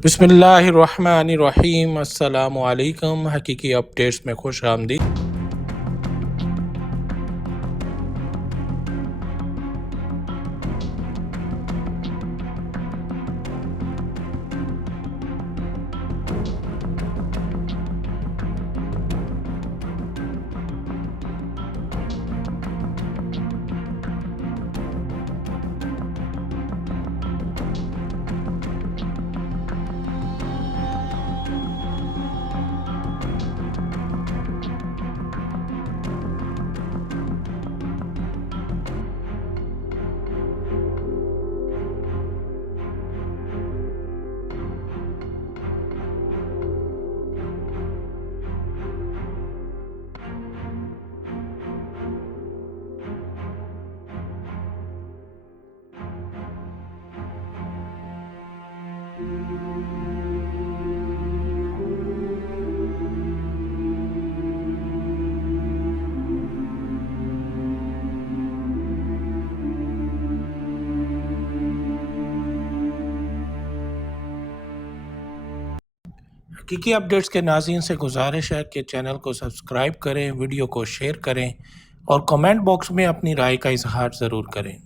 बिस्मिल्लाहिर्रहमानिर्रहीम। अस्सलामुअलैकुम। हकीकी अपडेट्स में खुश आमदीद। हकीकी अपडेट्स के नाज़रीन से गुजारिश है कि चैनल को सब्सक्राइब करें, वीडियो को शेयर करें और कमेंट बॉक्स में अपनी राय का इजहार ज़रूर करें।